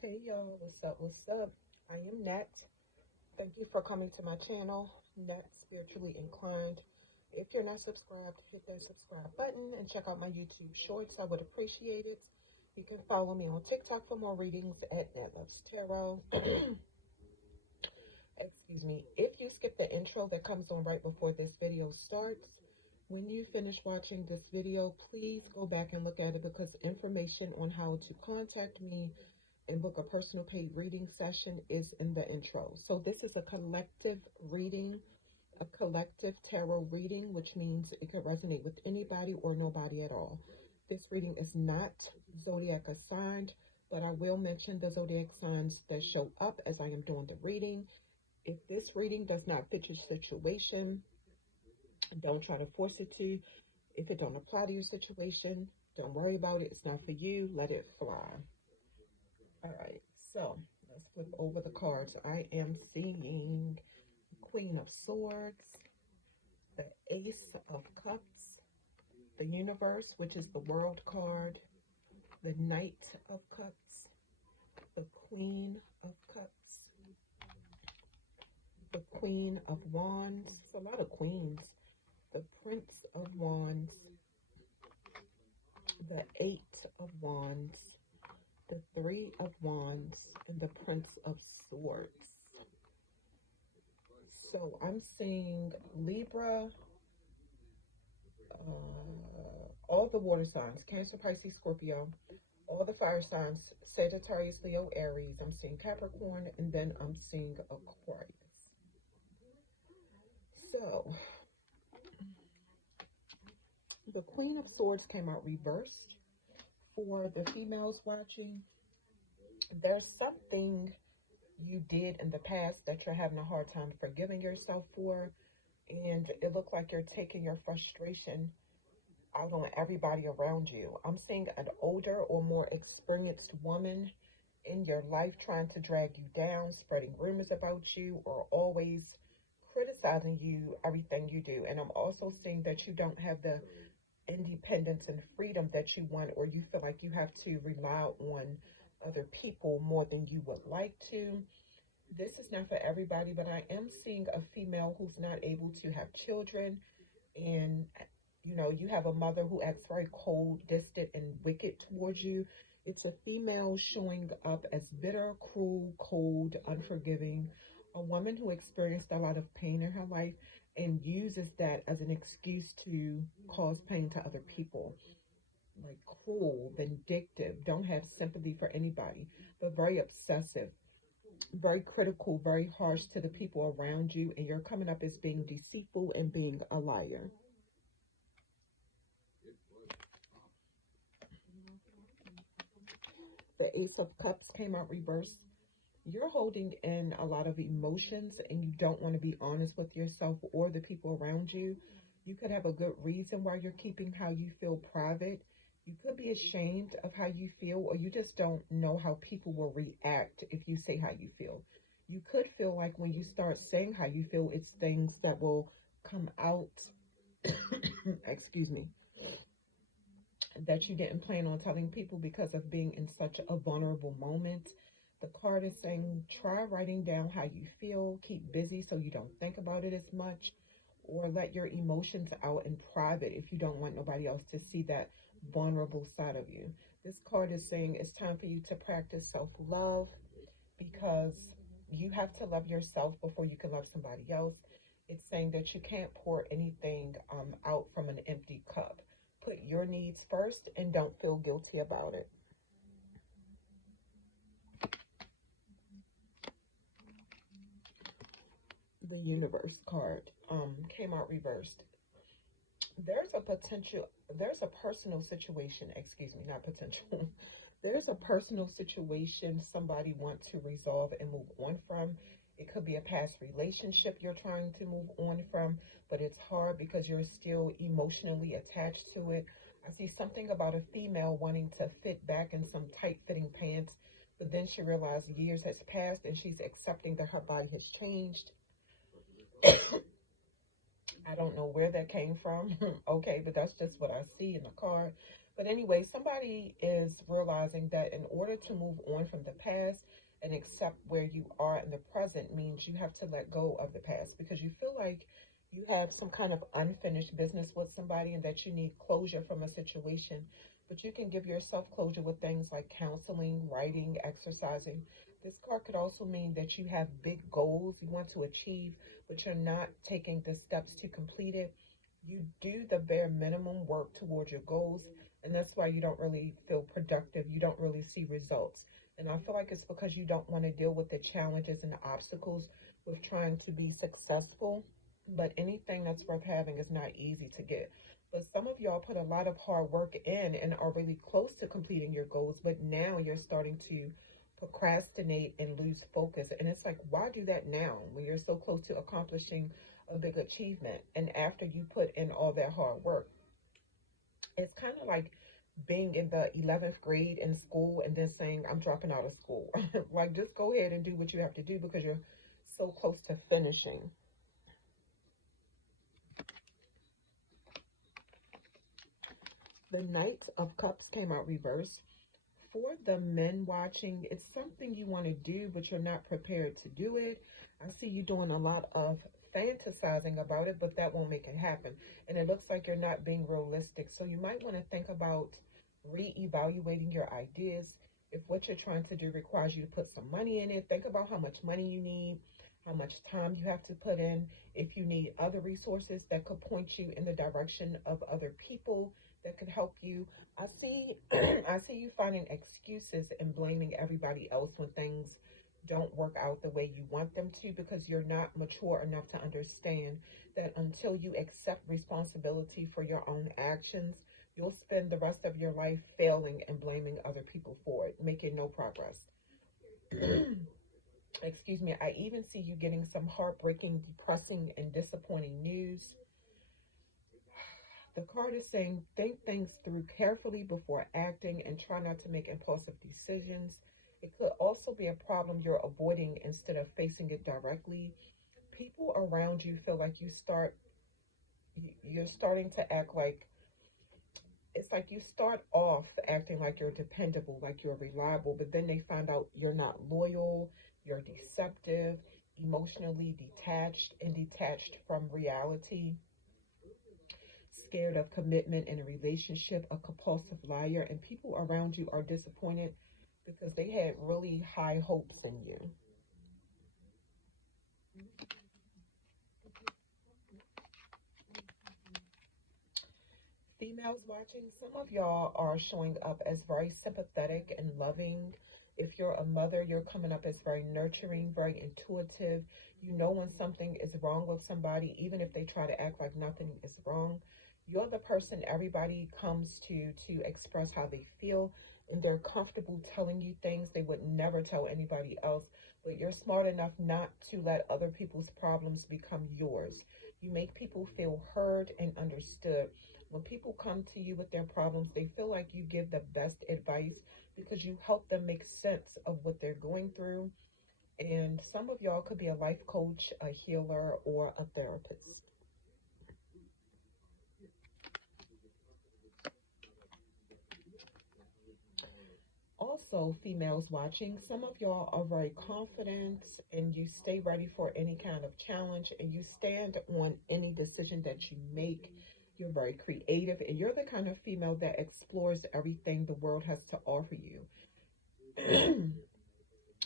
Hey y'all, what's up? What's up? I am Net. Thank you for coming to my channel, Net Spiritually Inclined. If you're not subscribed, hit that subscribe button and check out my YouTube shorts. I would appreciate it. You can follow me on TikTok for more readings at Net Loves Tarot. Excuse me. If you skip the intro that comes on right before this video starts, when you finish watching this video, please go back and look at it because information on how to contact me and book a personal paid reading session is in the intro. So this is a collective reading, a collective tarot reading, which means it could resonate with anybody or nobody at all. This reading is not zodiac assigned, but I will mention the zodiac signs that show up as I am doing the reading. If this reading does not fit your situation, don't try to force it to. If it don't apply to your situation, don't worry about it. It's not for you. Let it fly. All right, so let's flip over the cards. I am seeing Queen of Swords, the Ace of Cups, the Universe, which is the World card, the Knight of Cups, the Queen of Cups, the Queen of Wands. It's a lot of queens. The Prince of Wands, the Eight of Wands, the Three of Wands, and the Prince of Swords. So I'm seeing Libra, all the water signs, Cancer, Pisces, Scorpio, all the fire signs, Sagittarius, Leo, Aries. I'm seeing Capricorn, and then I'm seeing Aquarius. So the Queen of Swords came out reversed. For the females watching, there's something you did in the past that you're having a hard time forgiving yourself for, and it looked like you're taking your frustration out on everybody around you. I'm seeing an older or more experienced woman in your life trying to drag you down, spreading rumors about you, or always criticizing you, everything you do. And I'm also seeing that you don't have the independence and freedom that you want, or you feel like you have to rely on other people more than you would like to. This is not for everybody, but I am seeing a female who's not able to have children, and you have a mother who acts very cold, distant, and wicked towards you. It's a female showing up as bitter, cruel, cold, unforgiving, a woman who experienced a lot of pain in her life and uses that as an excuse to cause pain to other people. Like cruel, vindictive, don't have sympathy for anybody, but very obsessive, very critical, very harsh to the people around you, and you're coming up as being deceitful and being a liar. The Ace of Cups came out reversed. You're holding in a lot of emotions and you don't want to be honest with yourself or the people around you. You could have a good reason why you're keeping how you feel private. You could be ashamed of how you feel, or you just don't know how people will react if you say how you feel. You could feel like when you start saying how you feel, it's things that will come out, excuse me, that you didn't plan on telling people because of being in such a vulnerable moment. The card is saying try writing down how you feel, keep busy so you don't think about it as much, or let your emotions out in private if you don't want nobody else to see that. vulnerable side of you. This card is saying it's time for you to practice self-love, because you have to love yourself before you can love somebody else. It's saying that you can't pour anything out from an empty cup. Put your needs first and don't feel guilty about it. The universe card came out reversed. There's a personal situation, excuse me, not potential. There's a personal situation somebody wants to resolve and move on from. It could be a past relationship you're trying to move on from, but it's hard because you're still emotionally attached to it. I see something about a female wanting to fit back in some tight fitting pants, but then she realized years has passed and she's accepting that her body has changed. I don't know where that came from. Okay, but that's just what I see in the card. But anyway, somebody is realizing that in order to move on from the past and accept where you are in the present means you have to let go of the past, because you feel like you have some kind of unfinished business with somebody and that you need closure from a situation. But you can give yourself closure with things like counseling, writing, exercising. This card could also mean that you have big goals you want to achieve, but you're not taking the steps to complete it. You do the bare minimum work towards your goals, and that's why you don't really feel productive. You don't really see results. And I feel like it's because you don't want to deal with the challenges and the obstacles with trying to be successful. But anything that's worth having is not easy to get. But some of y'all put a lot of hard work in and are really close to completing your goals, but now you're starting to procrastinate and lose focus. And it's like, why do that now when you're so close to accomplishing a big achievement? And after you put in all that hard work, it's kind of like being in the 11th grade in school and then saying, I'm dropping out of school. Like, just go ahead and do what you have to do because you're so close to finishing. The Knight of Cups came out reversed. For the men watching, it's something you want to do, but you're not prepared to do it. I see you doing a lot of fantasizing about it, but that won't make it happen. And it looks like you're not being realistic. So you might want to think about reevaluating your ideas. If what you're trying to do requires you to put some money in it, think about how much money you need, how much time you have to put in. If you need other resources that could point you in the direction of other people that could help you. I see I see you finding excuses and blaming everybody else when things don't work out the way you want them to, because you're not mature enough to understand that until you accept responsibility for your own actions, you'll spend the rest of your life failing and blaming other people for it, making no progress. Excuse me. I even see you getting some heartbreaking, depressing, and disappointing news. The card is saying think things through carefully before acting and try not to make impulsive decisions. It could also be a problem you're avoiding instead of facing it directly. People around you feel like you're starting to act like, it's like you start off acting like you're dependable, like you're reliable, but then they find out you're not loyal, you're deceptive, emotionally detached, and detached from reality, scared of commitment in a relationship, a compulsive liar, and people around you are disappointed because they had really high hopes in you. Females watching, some of y'all are showing up as very sympathetic and loving. If you're a mother, you're coming up as very nurturing, very intuitive. You know when something is wrong with somebody, even if they try to act like nothing is wrong. You're the person everybody comes to express how they feel, and they're comfortable telling you things they would never tell anybody else. But you're smart enough not to let other people's problems become yours. You make people feel heard and understood. When people come to you with their problems, they feel like you give the best advice because you help them make sense of what they're going through. And some of y'all could be a life coach, a healer, or a therapist. Also, females watching, some of y'all are very confident and you stay ready for any kind of challenge and you stand on any decision that you make. You're very creative, and you're the kind of female that explores everything the world has to offer you.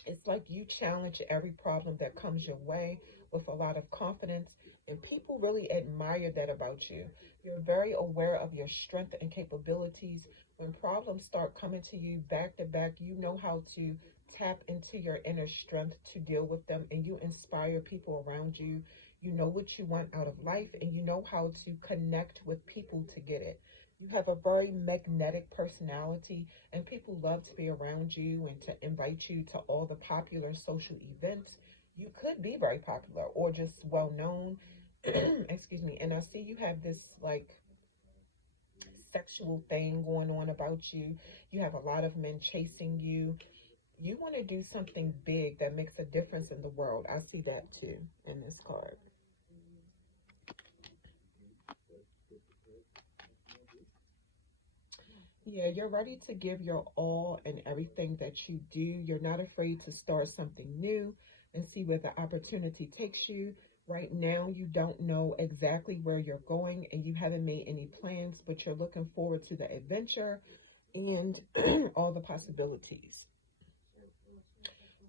It's like you challenge every problem that comes your way with a lot of confidence, and people really admire that about you. You're very aware of your strength and capabilities. When problems start coming to you back to back, you know how to tap into your inner strength to deal with them, and you inspire people around you. You know what you want out of life, and you know how to connect with people to get it. You have a very magnetic personality, and people love to be around you and to invite you to all the popular social events. You could be very popular or just well known. Excuse me. And I see you have this like sexual thing going on about you. You have a lot of men chasing you. You want to do something big that makes a difference in the world. I see that too in this card. Yeah, you're ready to give your all in everything that you do. You're not afraid to start something new and see where the opportunity takes you. Right now, you don't know exactly where you're going and you haven't made any plans, but you're looking forward to the adventure and all the possibilities.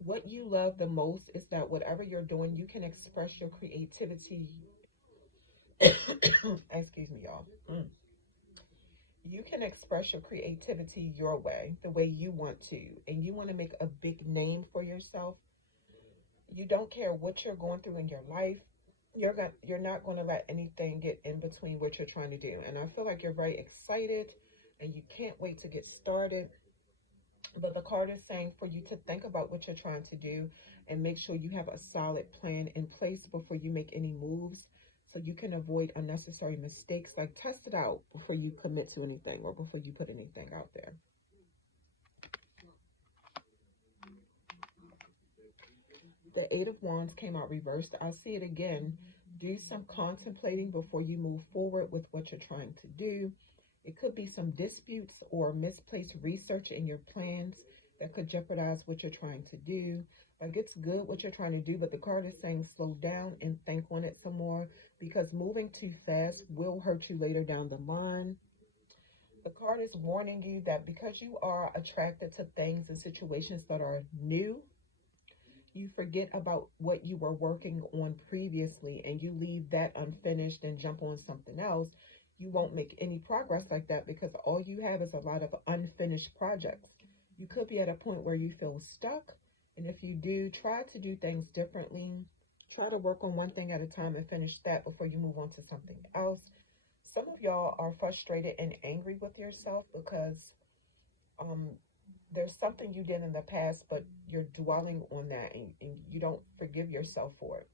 What you love the most is that whatever you're doing, you can express your creativity. Excuse me, y'all. You can express your creativity your way, the way you want to, and you want to make a big name for yourself. You don't care what you're going through in your life. You're not going to let anything get in between what you're trying to do. And I feel like you're very excited and you can't wait to get started. But the card is saying for you to think about what you're trying to do and make sure you have a solid plan in place before you make any moves so you can avoid unnecessary mistakes. Like test it out before you commit to anything or before you put anything out there. The Eight of Wands came out reversed. I'll see it again. Do some contemplating before you move forward with what you're trying to do. It could be some disputes or misplaced research in your plans that could jeopardize what you're trying to do. Like it's good what you're trying to do, but the card is saying slow down and think on it some more because moving too fast will hurt you later down the line. The card is warning you that because you are attracted to things and situations that are new, you forget about what you were working on previously and you leave that unfinished and jump on something else. You won't make any progress like that because all you have is a lot of unfinished projects. You could be at a point where you feel stuck, and if you do, try to do things differently. Try to work on one thing at a time and finish that before you move on to something else. Some of y'all are frustrated and angry with yourself because um, there's something you did in the past, but you're dwelling on that and you don't forgive yourself for it.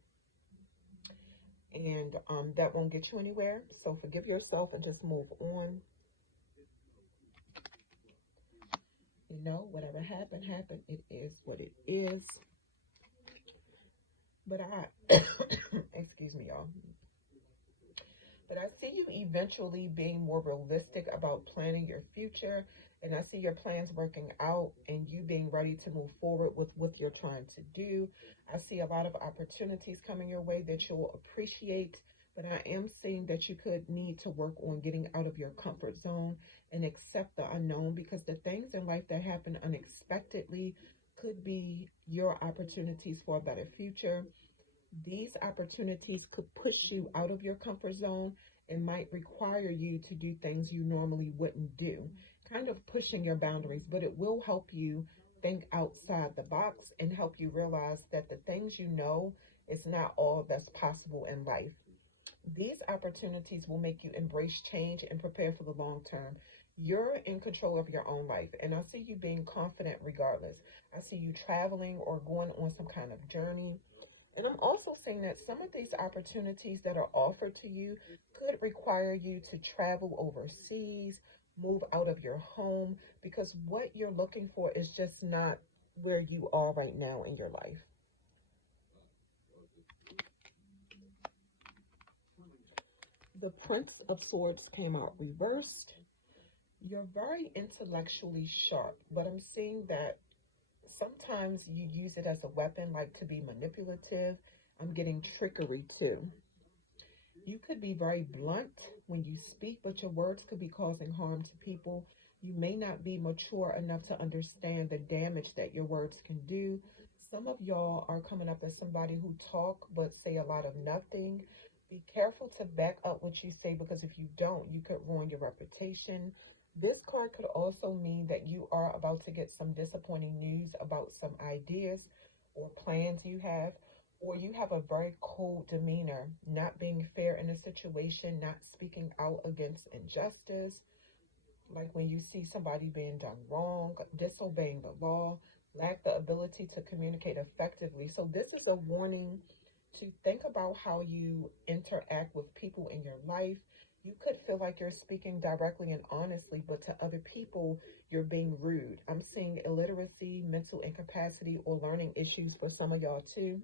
And that won't get you anywhere. So forgive yourself and just move on. You know, whatever happened, happened. It is what it is. But excuse me, y'all. But I see you eventually being more realistic about planning your future. And I see your plans working out and you being ready to move forward with what you're trying to do. I see a lot of opportunities coming your way that you'll appreciate. But I am seeing that you could need to work on getting out of your comfort zone and accept the unknown because the things in life that happen unexpectedly could be your opportunities for a better future. These opportunities could push you out of your comfort zone and might require you to do things you normally wouldn't do, kind of pushing your boundaries, but it will help you think outside the box and help you realize that the things you know is not all that's possible in life. These opportunities will make you embrace change and prepare for the long term. You're in control of your own life, and I see you being confident regardless. I see you traveling or going on some kind of journey. And I'm also saying that some of these opportunities that are offered to you could require you to travel overseas, move out of your home, because what you're looking for is just not where you are right now in your life. The Prince of Swords came out reversed. You're very intellectually sharp, but I'm seeing that sometimes you use it as a weapon, like to be manipulative. I'm getting trickery too. You could be very blunt when you speak, but your words could be causing harm to people. You may not be mature enough to understand the damage that your words can do. Some of y'all are coming up as somebody who talk but say a lot of nothing. Be careful to back up what you say, because if you don't, you could ruin your reputation. This card could also mean that you are about to get some disappointing news about some ideas or plans you have, or you have a very cold demeanor, not being fair in a situation, not speaking out against injustice, like when you see somebody being done wrong, disobeying the law, lack the ability to communicate effectively. So this is a warning to think about how you interact with people in your life. You could feel like you're speaking directly and honestly, but to other people, you're being rude. I'm seeing illiteracy, mental incapacity, or learning issues for some of y'all too.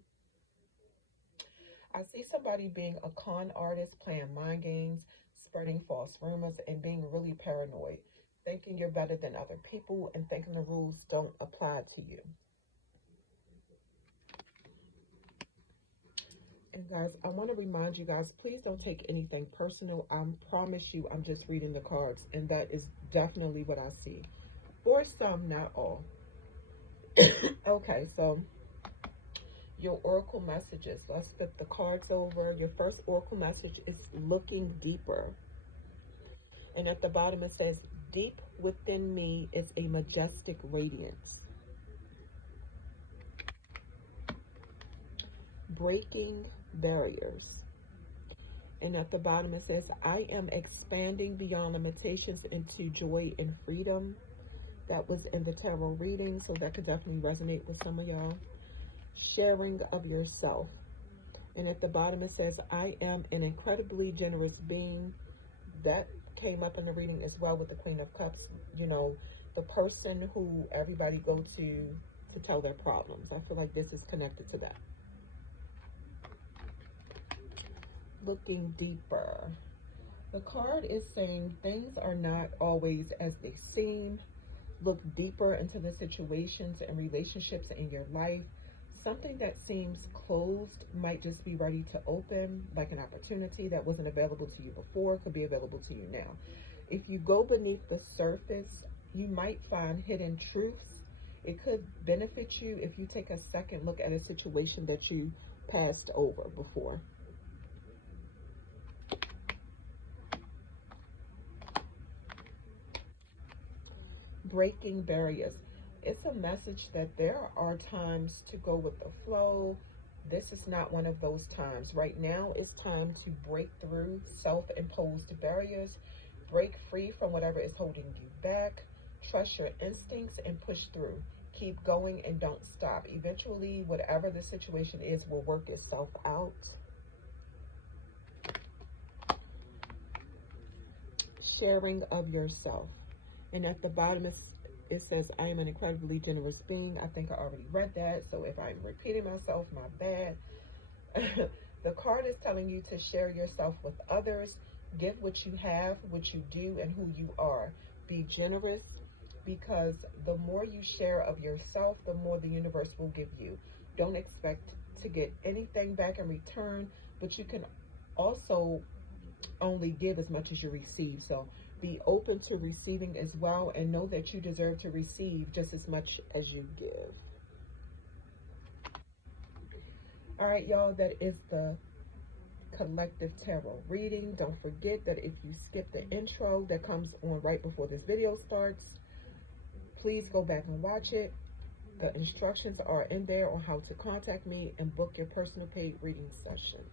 I see somebody being a con artist, playing mind games, spreading false rumors, and being really paranoid, thinking you're better than other people and thinking the rules don't apply to you. And guys, I want to remind you guys, please don't take anything personal. I promise you, I'm just reading the cards, and that is definitely what I see. For some, not all. Okay, so your oracle messages. Let's flip the cards over. Your first oracle message is looking deeper. And at the bottom it says, deep within me is a majestic radiance. Breaking barriers. And at the bottom it says, I am expanding beyond limitations into joy and freedom. That was in the tarot reading, so that could definitely resonate with some of y'all. Sharing of yourself. And at the bottom it says, I am an incredibly generous being. That came up in the reading as well with the Queen of Cups. You know, the person who everybody go to tell their problems. I feel like this is connected to that. Looking deeper. The card is saying things are not always as they seem. Look deeper into the situations and relationships in your life. Something that seems closed might just be ready to open, like an opportunity that wasn't available to you before could be available to you now. If you go beneath the surface, you might find hidden truths. It could benefit you if you take a second look at a situation that you passed over before. Breaking barriers. It's a message that there are times to go with the flow. This is not one of those times. Right now, it's time to break through self-imposed barriers, break free from whatever is holding you back, trust your instincts and push through. Keep going and don't stop. Eventually, whatever the situation is will work itself out. Sharing of yourself. And at the bottom, it says, I am an incredibly generous being. I think I already read that, so if I'm repeating myself, my bad. The card is telling you to share yourself with others. Give what you have, what you do, and who you are. Be generous, because the more you share of yourself, the more the universe will give you. Don't expect to get anything back in return, but you can also only give as much as you receive. So be open to receiving as well, and know that you deserve to receive just as much as you give. All right, y'all, that is the collective tarot reading. Don't forget that if you skip the intro that comes on right before this video starts, please go back and watch it. The instructions are in there on how to contact me and book your personal paid reading session.